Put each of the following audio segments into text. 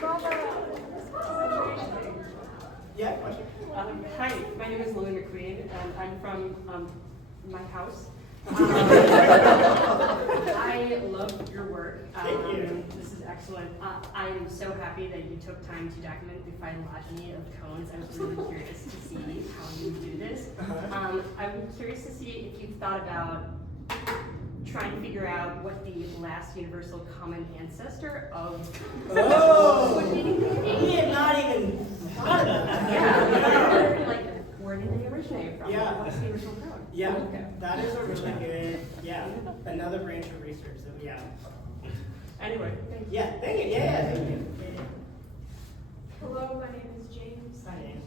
Yeah, question. Hi, my name is Lily McQueen, and I'm from my house. I love your work. Thank you. This is excellent. I am so happy that you took time to document the phylogeny of cones. I was really curious to see how you do this. I'm curious to see if you've thought about trying to figure out what the last universal common ancestor of Oh, would be. we had not even thought about that. Yeah, like where did they originate from? Yeah. What's the original code? Yeah, Okay. that is a really good, another branch of research that we have. Anyway, thank you. Yeah, thank you, yeah, thank you. Hello, my name is James. Hi, James.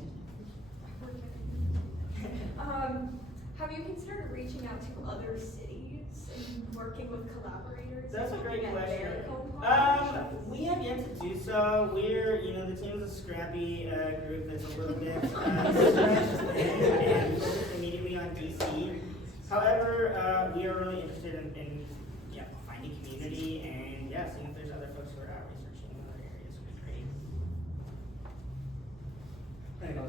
Have you considered reaching out to other cities and working with collaborators? That's a great looking at question. their code populations? We have yet to do so. We're, the team's a scrappy group that's a little bit stretched and focused immediately on DC. However, we are really interested in finding community and seeing if there's other folks who are out researching in other areas would be great. How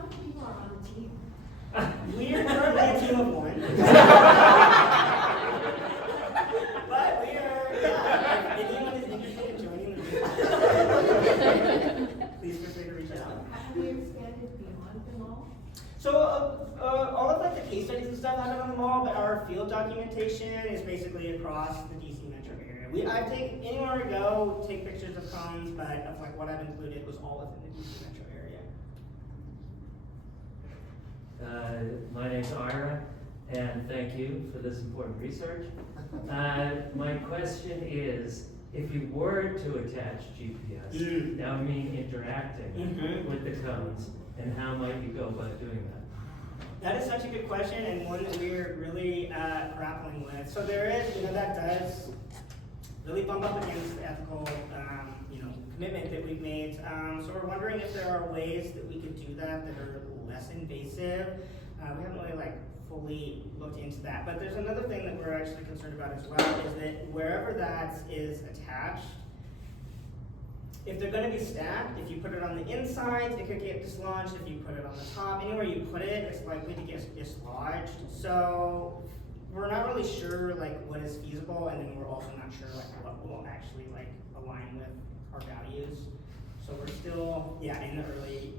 many people are on the team? We are currently a team of one. But we are, if anyone is interested in joining the group, please feel free to reach out. Have you expanded beyond the mall? So all of the case studies and stuff happen on the mall, but our field documentation is basically across the DC metro area. I've taken anywhere we go, take pictures of cones, but of what I've included was all within the DC metro area. My name's Ira, and thank you for this important research. My question is, if you were to attach GPS, that would mean interacting with the cones, and how might you go about doing that? That is such a good question, and one that we're really grappling with. So there is, that does really bump up against the ethical, commitment that we've made. So we're wondering if there are ways that we could do that are less invasive. We haven't really fully looked into that, but there's another thing that we're actually concerned about as well, is that wherever that is attached, if they're going to be stacked, if you put it on the inside, it could get dislodged. If you put it on the top, anywhere you put it, it's likely to get dislodged. So we're not really sure what is feasible, and then we're also not sure what will actually align with our values. So we're still in the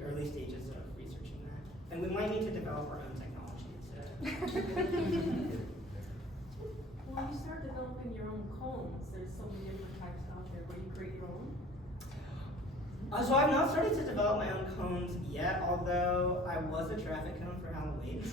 early stages of researching that, and we might need to develop our own technology instead. Well, you start developing your own cones. There's so many different types out there. Will you create your own? So I've not started to develop my own cones yet, although I was a traffic cone for Halloween.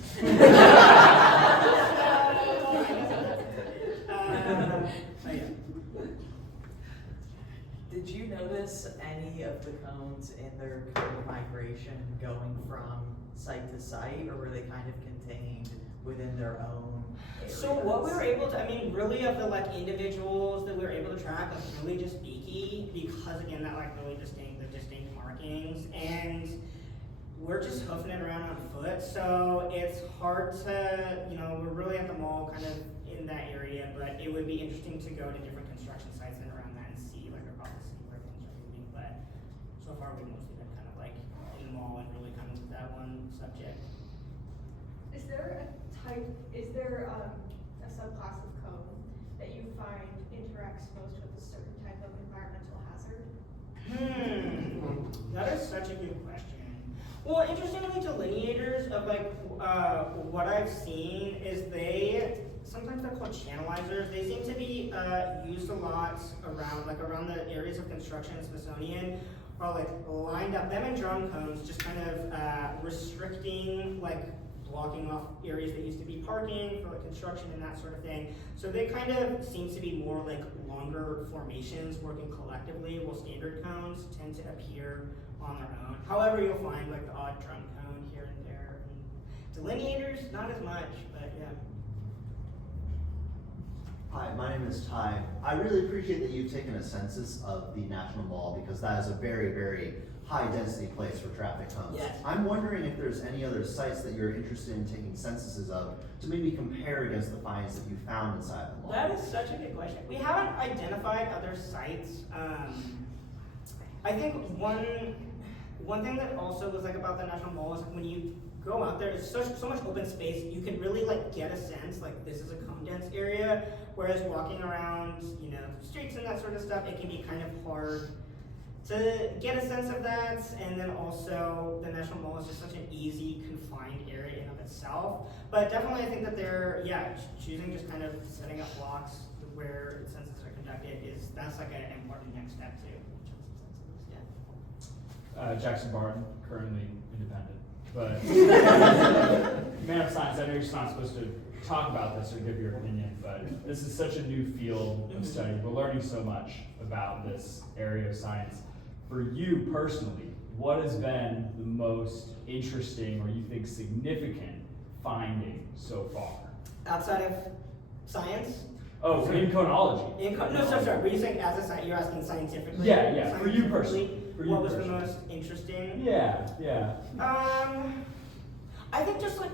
Did you notice any of the cones in their code migration going from site to site, or were they kind of contained within their own areas? So what we were able to, really of the individuals that we were able to track, really just Beaky, because again, that really distinct markings, and we're just hoofing it around on foot, so it's hard to, we're really at the mall kind of in that area, but it would be interesting to go to different construction sites and around that and see, across the city where things are moving, but so far we've mostly been kind of in the mall and really kind of that one subject. Is there a subclass of cone that you find interacts most with a certain type of environmental hazard? That is such a good question. Well, interestingly, delineators of what I've seen is sometimes they're called channelizers. They seem to be used a lot around the areas of construction in Smithsonian, are lined up, them and drum cones, just kind of restricting, blocking off areas that used to be parking for construction and that sort of thing. So they kind of seem to be more longer formations working collectively, while standard cones tend to appear on their own. However, you'll find the odd drum cone here and there. And delineators, not as much, but yeah. Hi, my name is Ty. I really appreciate that you've taken a census of the National Mall because that is a very, very high density place for traffic cones. Yes. I'm wondering if there's any other sites that you're interested in taking censuses of to maybe compare against the finds that you found inside the mall. That is such a good question. We haven't identified other sites. I think one thing that also was like about the National Mall is like when you go out there, it's so much open space. You can really like get a sense like this is a cone dense area. Whereas walking around, you know, streets and that sort of stuff, it can be kind of hard to get a sense of that. And then also the National Mall is just such an easy, confined area in of itself. But definitely I think that they're, choosing just kind of setting up blocks where censuses are conducted that's like an important next step too. Jackson Barton, currently independent, but man of science, I know you're not supposed to talk about this or give your opinion, but this is such a new field of study. We're learning so much about this area of science. For you personally, what has been the most interesting or you think significant finding so far? Outside of science? Oh, in conology. Sorry. Were you saying as a science? You're asking scientifically? Yeah. For you personally. What was the most interesting? Yeah. I think just like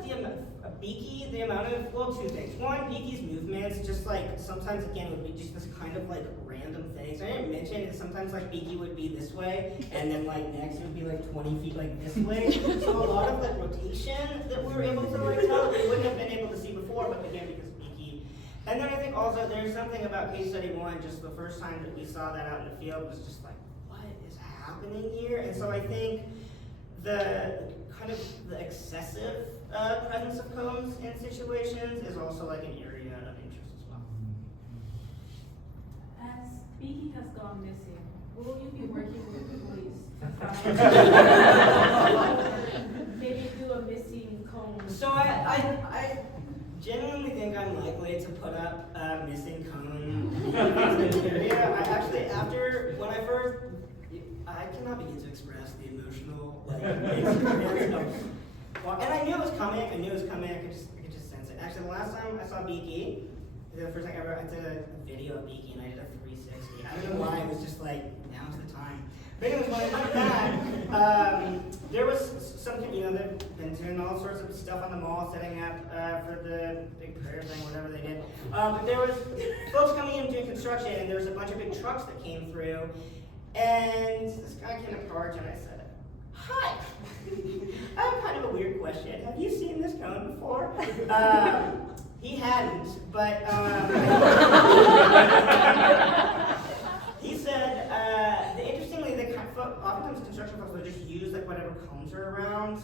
Beaky, the amount of, two things. One, Beaky's movements, just like sometimes again would be just this kind of like random things. I didn't mention is sometimes like Beaky would be this way, and then like next it would be like 20 feet like this way. So a lot of like rotation that we were able to like tell we wouldn't have been able to see before, but again because Beaky. And then I think also there's something about case study 1, just the first time that we saw that out in the field was just like, what is happening here? And so I think the kind of the excessive presence of cones in situations is also like an area of interest as well. As Beaky has gone missing, will you be working with the police to find maybe do a missing cone? So I genuinely think I'm likely to put up a missing cone in the area. I actually, I cannot begin to express the emotional experience of. Well, and I knew it was coming. I could just sense it. Actually, the last time I saw Beaky, the first time ever, I did a video of Beaky and I did a 360. I don't know why. It was just like now's the time. But anyways, when I went back, there was some. They've been doing all sorts of stuff on the mall, setting up for the big prayer thing, whatever they did. But there was folks coming in doing construction, and there was a bunch of big trucks that came through. And this guy came apart, and I said, "Hi, I have kind of a weird question. Have you seen this cone before?" He hadn't, but he said, interestingly, oftentimes construction folks will just use like whatever cones are around.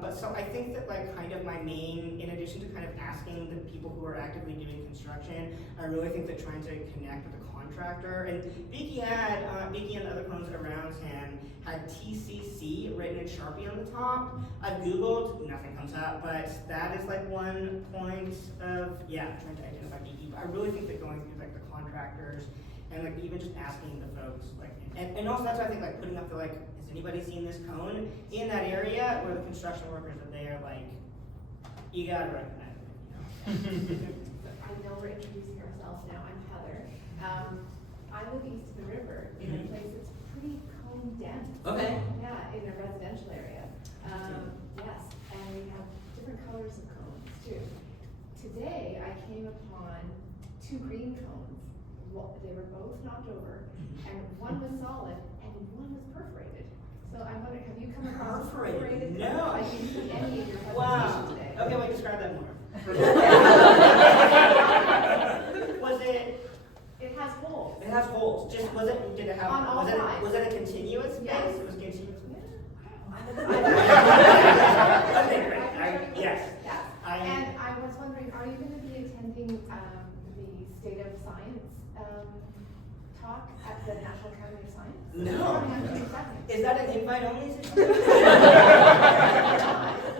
But so I think that like kind of my main, in addition to kind of asking the people who are actively doing construction, I really think that trying to connect with the contractor, and Beaky and the other cones around him had TCC written in Sharpie on the top. I've Googled, nothing comes up, but that is like one point of, trying to identify Beaky. But I really think that going through like the contractors and like even just asking the folks, like, and also that's why I think like putting up the like, has anybody seen this cone in that area where the construction workers are there, like, you gotta recognize it, I know we're introducing ourselves now. I'm Heather. I live east of the river in a place that's pretty cone dense. Okay. Yeah, in a residential area. Yes, and we have different colors of cones too. Today I came upon 2 green cones. They were both knocked over, and one was solid and one was perforated. So I'm wondering, have you come across Perforated? cones? No. I didn't see any of your presentation Wow. today. Okay, wait, describe that more. Was it? It has holes. It has holes. Just did it have? On all sides. Was it a continuous space? Yes. It was continuous. Yeah. Okay, great. Yes. Yes. And I was wondering, are you going to be attending the State of Science talk at the National Academy of Science? No. Is that an invite only situation? It's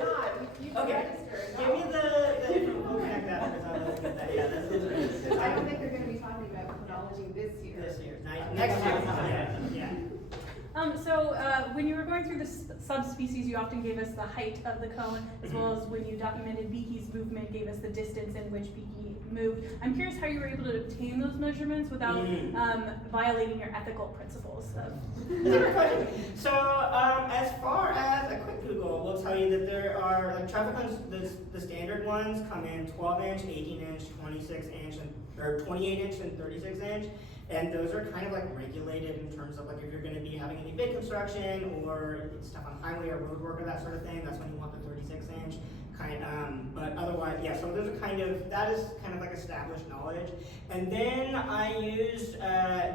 not. You can Okay. register. Give me the we'll connect that because I'll look at that. Yeah, that's interesting. I don't think they're going to be talking about chronology this year. This year. Next year. Yeah. So when you were going going through the subspecies, you often gave us the height of the cone, as well as when you documented Beaky's movement, gave us the distance in which Beaky moved. I'm curious how you were able to obtain those measurements without violating your ethical principles. That's a great question. So, as far as a quick Google will tell you that there are, like, traffic cones, the standard ones come in 12-inch, 18-inch, 26-inch, or 28-inch and 36-inch. And those are kind of like regulated in terms of like if you're going to be having any big construction or stuff on highway or road work or that sort of thing, that's when you want the 36-inch kind. But otherwise, yeah. So those are that is kind of like established knowledge. And then I used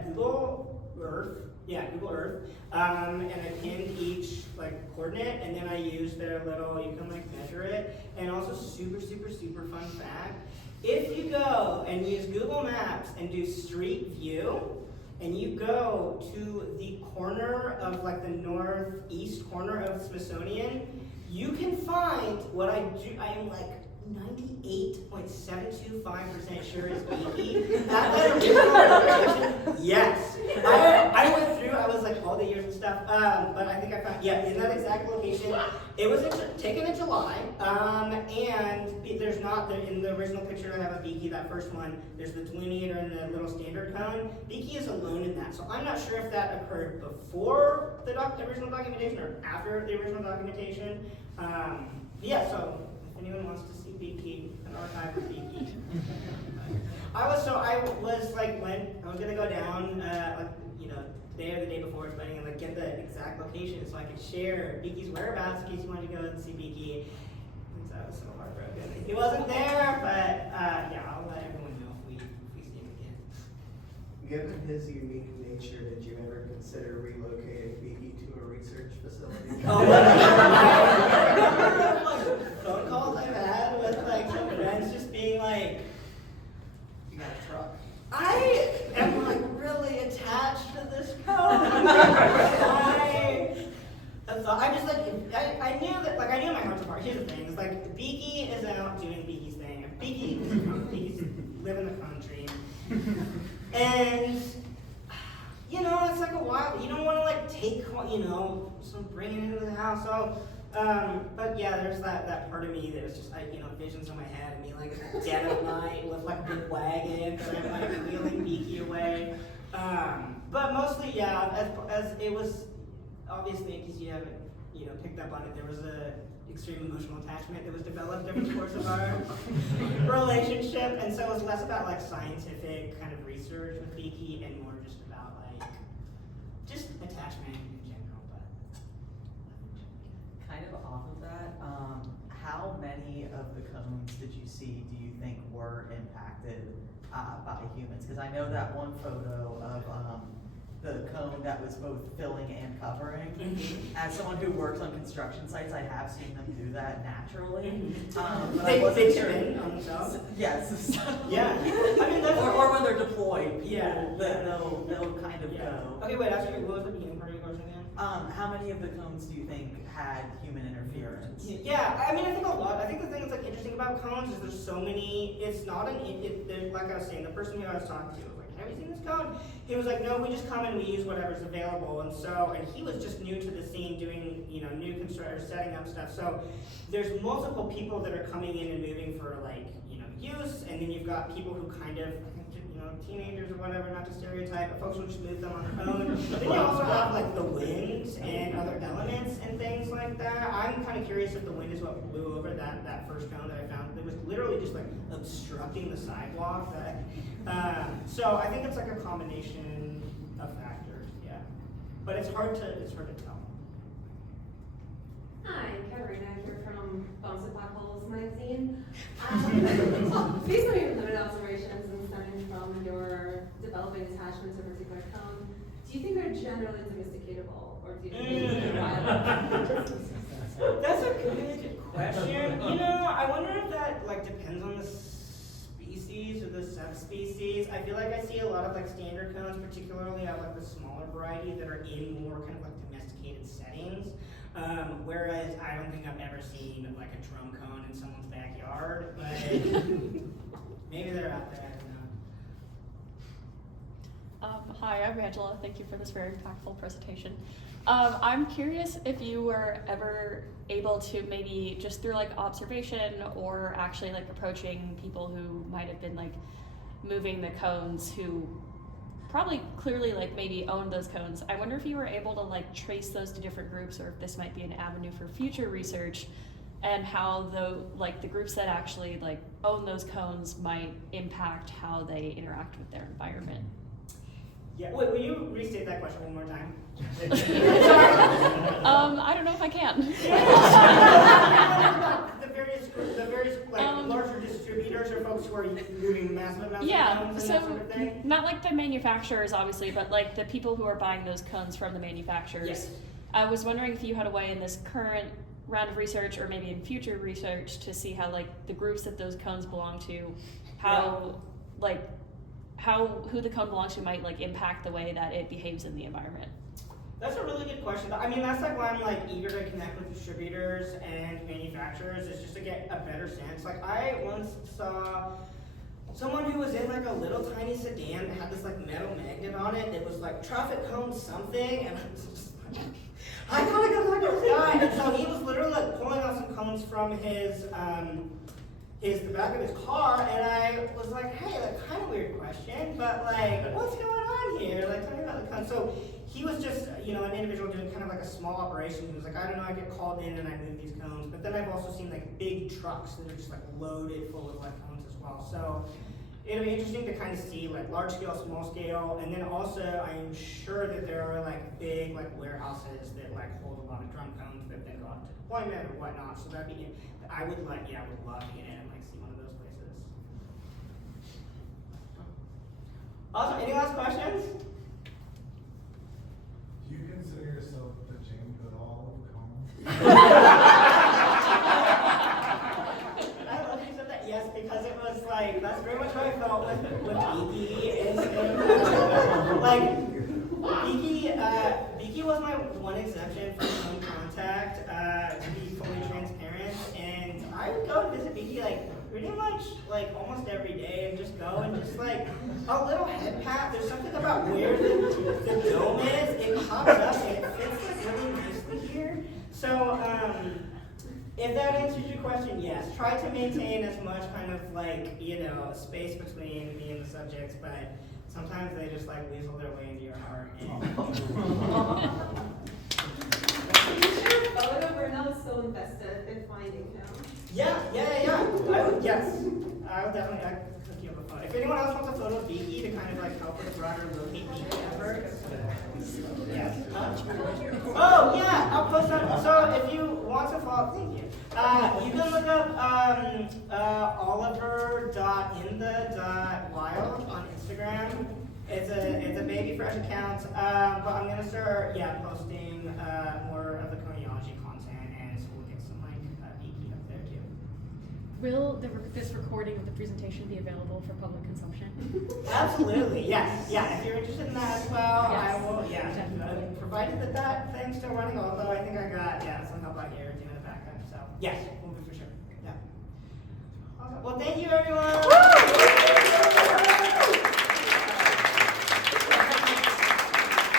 Google Earth. Yeah, Google Earth. And I pinned each like coordinate, and then I used their little. You can like measure it. And also super fun fact. If you go and use Google Maps and do Street View, and you go to the corner of like the northeast corner of Smithsonian, you can find what I am like 98.725% sure is Beaky. That original location, yes. I went through, I was like all the years and stuff, but I think I found, yeah, in that exact location. It was taken in July, and there's not, in the original picture I have of Beaky, that first one, there's the delineator and the little standard cone. Beaky is alone in that, so I'm not sure if that occurred before the original documentation or after the original documentation. Yeah, so if anyone wants to see Beaky, an archive of Beaky. I was like, when I was gonna go down, today or the day before his wedding and like get the exact location so I could share Beaky's whereabouts in case you wanted to go and see Beaky. And so I was so heartbroken. He wasn't there, but yeah, I'll let everyone know if we see him again. Given his unique nature, did you ever consider relocating Beaky to a research facility? Oh, phone calls I've had with like some friends just being like, You got a truck. I am like really attached to this code. I just like I knew that I knew my heart was part. Here's the thing: it's like Beaky is out doing Beaky's thing. Beaky's living the country, and it's like a while. You don't want to like take some bringing it into the house. So, but yeah, there's that part of me that was just visions in my head of me like dead of night with like a big wagon and I'm like wheeling Beaky away. But mostly, yeah, as it was obviously because you haven't picked up on it, there was a extreme emotional attachment that was developed over the course of our relationship, and so it was less about like scientific kind of research with Beaky and more just about like just attachment in general. But kind of off of that, how many of the cones did you see do you think were impacted by humans? Because I know that one photo of the cone that was both filling and covering. As someone who works on construction sites, I have seen them do that naturally. But I wasn't sure. On themselves? Yes. Yeah. I mean, that's or when they're deployed, people, yeah. they'll kind of go. Okay, wait. Actually, what was the beginning part of your question again? How many of the cones do you think had human interference? Yeah, I mean, I think a lot. I think the thing that's like interesting about cones is there's so many. It's not like I was saying. The person who I was talking to was like, "Have you seen this cone?" He was like, "No, we just come and we use whatever's available." And he was just new to the scene, doing new construction, setting up stuff. So there's multiple people that are coming in and moving for like use, and then you've got people who kind of. Teenagers or whatever, not to stereotype, but folks will just move them on their own. But then you also have like the wind and other elements and things like that. I'm kind of curious if the wind is what blew over that first cone that I found. It was literally just like obstructing the sidewalk. So I think it's like a combination of factors, yeah. But it's hard to tell. Hi, Katarina here from Bones and Black Holes magazine. Based on your limited observations and stemming from your developing attachment to a particular cone, do you think they're generally domesticatable, or do you think they're wild? That's a good question. I wonder if that like depends on the species or the subspecies. I feel like I see a lot of like standard cones, particularly out like the smaller variety that are in more kind of like domesticated settings. Whereas I don't think I've ever seen like a drum cone in someone's backyard, but maybe they're out there. I don't know. Hi, I'm Angela. Thank you for this very impactful presentation. I'm curious if you were ever able to maybe just through like observation or actually like approaching people who might have been like moving the cones who probably clearly like maybe owned those cones. I wonder if you were able to like trace those to different groups or if this might be an avenue for future research and how the groups that actually like own those cones might impact how they interact with their environment. Yeah, wait, will you restate that question one more time? I don't know if I can. the various like larger distributors or folks who are moving massive amounts Yeah, of cones so and that sort of thing? not like the manufacturers obviously, but like the people who are buying those cones from the manufacturers. Yes. I was wondering if you had a way in this current round of research or maybe in future research to see how like the groups that those cones belong to, who the cone belongs to might like impact the way that it behaves in the environment. That's a really good question. I mean, that's like why I'm like eager to connect with distributors and manufacturers, is just to get a better sense. Like I once saw someone who was in like a little tiny sedan that had this like metal magnet on it. It was like traffic cone something, and I was just like, I gotta go talk to this guy. And so he was literally like pulling out some cones from the back of his car, and I was like, hey, like kind of weird question, but like what's going on here? Like tell me about the cones. So he was just, an individual doing kind of like a small operation. He was like, I don't know, I get called in and I move these cones. But then I've also seen like big trucks that are just like loaded full of like cones as well. So it'll be interesting to kind of see like large scale, small scale, and then also I'm sure that there are like big like warehouses that like hold a lot of drum cones that then go out to deployment or whatnot. So that'd be, I would love to get in and like see one of those places. Awesome. Any last questions? Do you consider yourself the Jane Goodall of cones? I love you said that. Yes, because it was like, that's very much how I felt with Beaky. Beaky was my one exception from home contact, to be fully transparent. And I would go and visit Beaky like pretty much like almost every day and just go and just like a little head pat. There's something about where the dome is. It pops up and it fits like really nicely here. So if that answers your question, yes. Try to maintain as much kind of like, space between me and the subjects, but sometimes they just like weasel their way into your heart. Bernal was so invested in finding him. Yeah. I would definitely hook you up a photo. If anyone else wants a photo of Beaky to kind of like help with broader locate Beaky efforts. Yes. Oh yeah, I'll post that. So if you want to follow, thank you. You can look up oliver.inthe.wild on Instagram. It's a baby fresh account, but I'm gonna start posting more of the coniology content, and so we'll get some like Beaky up there too. Will this recording of the presentation be available for public consumption? Absolutely, yes. Yeah, if you're interested in that as well, Yes. I will, provided that thing's still running, although I think I got, some help out here doing a backup, so, yes, we'll be for sure, yeah. Awesome. Well, thank you, everyone.